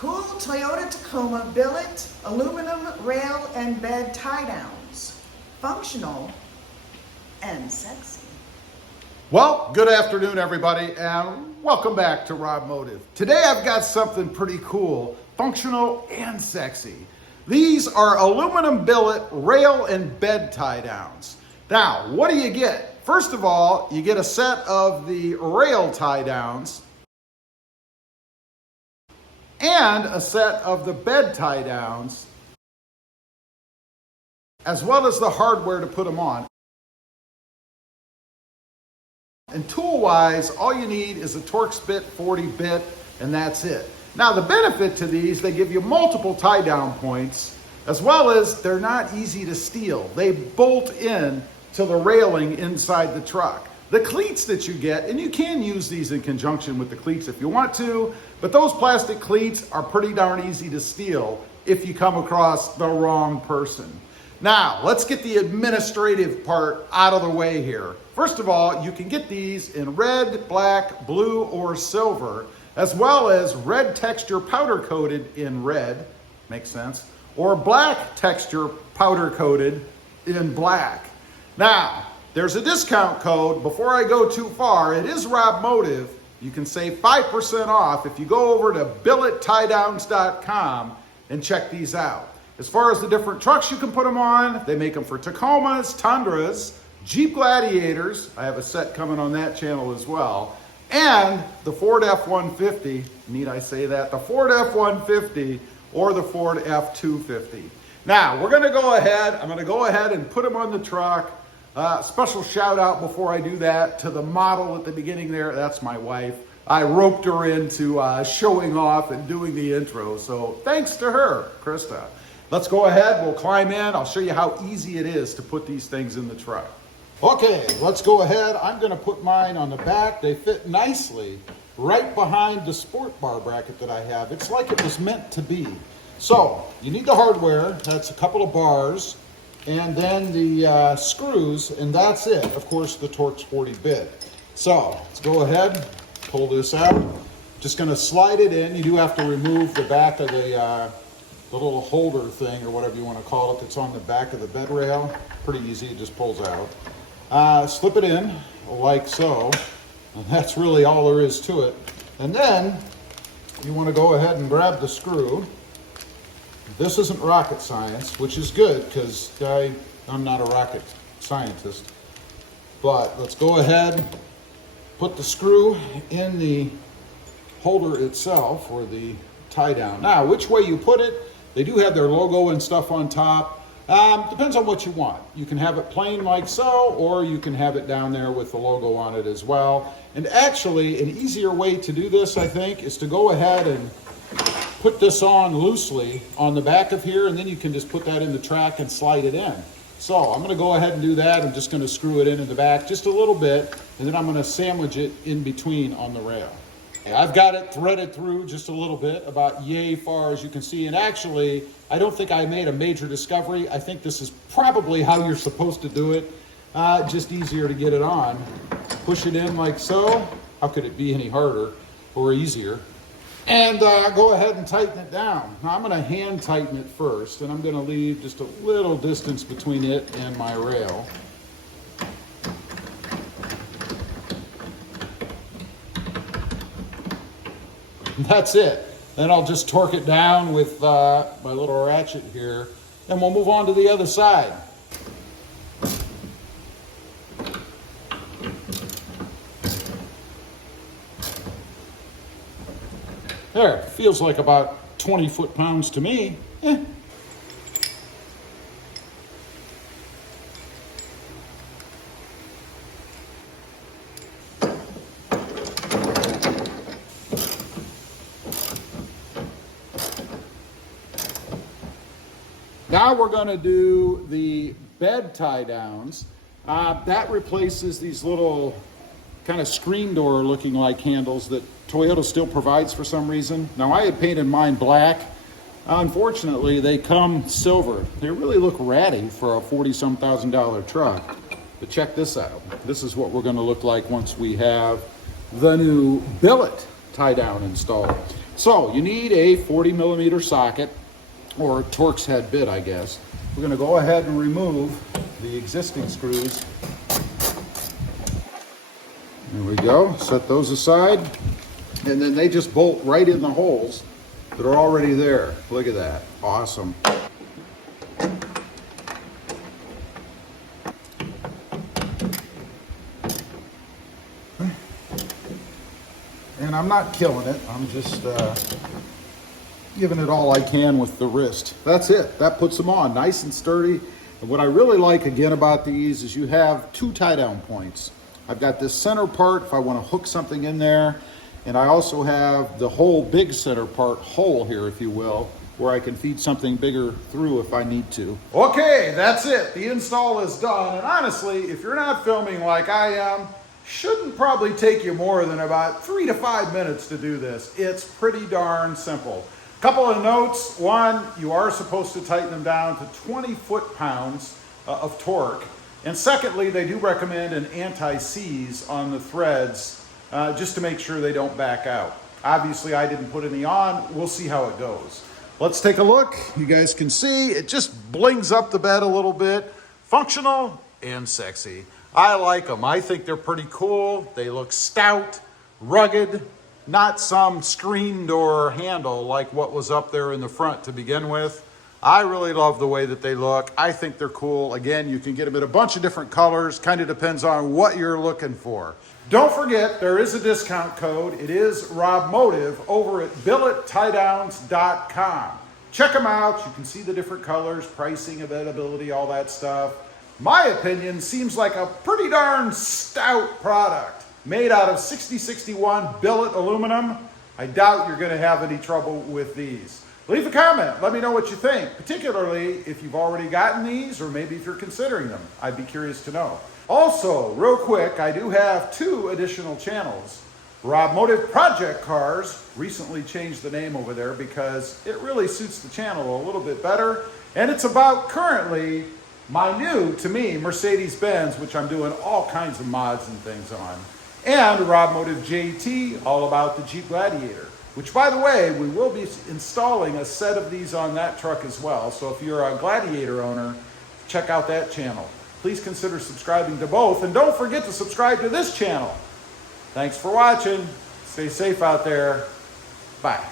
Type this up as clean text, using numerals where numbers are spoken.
Cool Toyota Tacoma billet, aluminum rail and bed tie-downs. Functional and sexy. Well, good afternoon, everybody, and welcome back to Robmotive. Today I've got something pretty cool, functional and sexy. These are aluminum billet, rail, and bed tie-downs. Now, what do you get? First of all, you get a set of the rail tie-downs and a set of the bed tie-downs, as well as the hardware to put them on. And tool-wise, all you need is a Torx bit, 40 bit, and that's it. Now, the benefit to these, they give you multiple tie-down points, as well as they're not easy to steal. They bolt in to the railing inside the truck. The cleats that you get, and you can use these in conjunction with the cleats if you want to, but those plastic cleats are pretty darn easy to steal if you come across the wrong person. Now, let's get the administrative part out of the way here. First of all, you can get these in red, black, blue, or silver, as well as red texture powder coated in red, makes sense, or black texture powder coated in black. Now, there's a discount code. Before I go too far, it is Robmotive. You can save 5% off if you go over to billettiedowns.com and check these out. As far as the different trucks you can put them on, they make them for Tacomas, Tundras, Jeep Gladiators. I have a set coming on that channel as well. And the Ford F-150, need I say that? The Ford F-150 or the Ford F-250. Now, we're gonna go ahead, I'm gonna go ahead and put them on the truck. Special shout out before I do that to the model at the beginning there. That's my wife. I roped her into showing off and doing the intro. So thanks to her, Krista. Let's go ahead, we'll climb in. I'll show you how easy it is to put these things in the truck. Okay, let's go ahead. I'm gonna put mine on the back. They fit nicely right behind the sport bar bracket that I have. It's like it was meant to be. So you need the hardware. That's a couple of bars. And then the screws, and that's it. Of course, the Torx 40 bit. So let's go ahead, pull this out. Just gonna slide it in. You do have to remove the back of the little holder thing, or whatever you wanna call it, that's on the back of the bed rail. Pretty easy, it just pulls out. Slip it in, like so. And that's really all there is to it. And then you wanna go ahead and grab the screw. This isn't rocket science, which is good because I'm not a rocket scientist. But let's go ahead, put the screw in the holder itself, or the tie down. Now, which way you put it, they do have their logo and stuff on top. Depends on what you want. You can have it plain like so, or you can have it down there with the logo on it as well. And actually, an easier way to do this, I think, is to go ahead and put this on loosely on the back of here, and then you can just put that in the track and slide it in. So I'm gonna go ahead and do that. I'm just gonna screw it in the back just a little bit, and then I'm gonna sandwich it in between on the rail. I've got it threaded through just a little bit, about yay far as you can see. And actually, I don't think I made a major discovery. I think this is probably how you're supposed to do it. Just easier to get it on. Push it in like so. How could it be any harder or easier? And go ahead and tighten it down. Now I'm gonna hand tighten it first, and I'm gonna leave just a little distance between it and my rail. And that's it. Then I'll just torque it down with my little ratchet here, and we'll move on to the other side. There, feels like about 20 foot-pounds to me. Now we're going to do the bed tie-downs. That replaces these little kind of screen door looking like handles that Toyota still provides for some reason. Now I had painted mine black. Unfortunately, they come silver. They really look ratty for a $40-some thousand truck. But check this out. This is what we're going to look like once we have the new billet tie down installed. So you need a 40 millimeter socket, or a Torx head bit, I guess. We're going to go ahead and remove the existing screws. There we go. Set those aside. And then they just bolt right in the holes that are already there. Look at that. Awesome. And I'm not killing it. I'm just giving it all I can with the wrist. That's it. That puts them on nice and sturdy. And what I really like again about these is you have two tie down points. I've got this center part if I want to hook something in there. And I also have the whole big center part hole here, if you will, where I can feed something bigger through if I need to. Okay, that's it. The install is done. And honestly, if you're not filming like I am, shouldn't probably take you more than about 3 to 5 minutes to do this. It's pretty darn simple. Couple of notes. One, you are supposed to tighten them down to 20 foot-pounds of torque. And secondly, they do recommend an anti-seize on the threads just to make sure they don't back out. Obviously, I didn't put any on. We'll see how it goes. Let's take a look. You guys can see it just blings up the bed a little bit. Functional and sexy. I like them. I think they're pretty cool. They look stout, rugged, not some screen door handle like what was up there in the front to begin with. I really love the way that they look. I think they're cool. Again, you can get them in a bunch of different colors. Kind of depends on what you're looking for. Don't forget, there is a discount code. It is Robmotive over at billettiedowns.com. Check them out. You can see the different colors, pricing, availability, all that stuff. My opinion, seems like a pretty darn stout product. Made out of 6061 billet aluminum. I doubt you're going to have any trouble with these. Leave a comment. Let me know what you think, particularly if you've already gotten these or maybe if you're considering them. I'd be curious to know. Also, real quick, I do have 2 additional channels. Robmotive Project Cars recently changed the name over there because it really suits the channel a little bit better. And it's about currently my new, to me, Mercedes-Benz, which I'm doing all kinds of mods and things on. And Robmotive JT, all about the Jeep Gladiator, which, by the way, we will be installing a set of these on that truck as well. So if you're a Gladiator owner, check out that channel. Please consider subscribing to both. And don't forget to subscribe to this channel. Thanks for watching. Stay safe out there. Bye.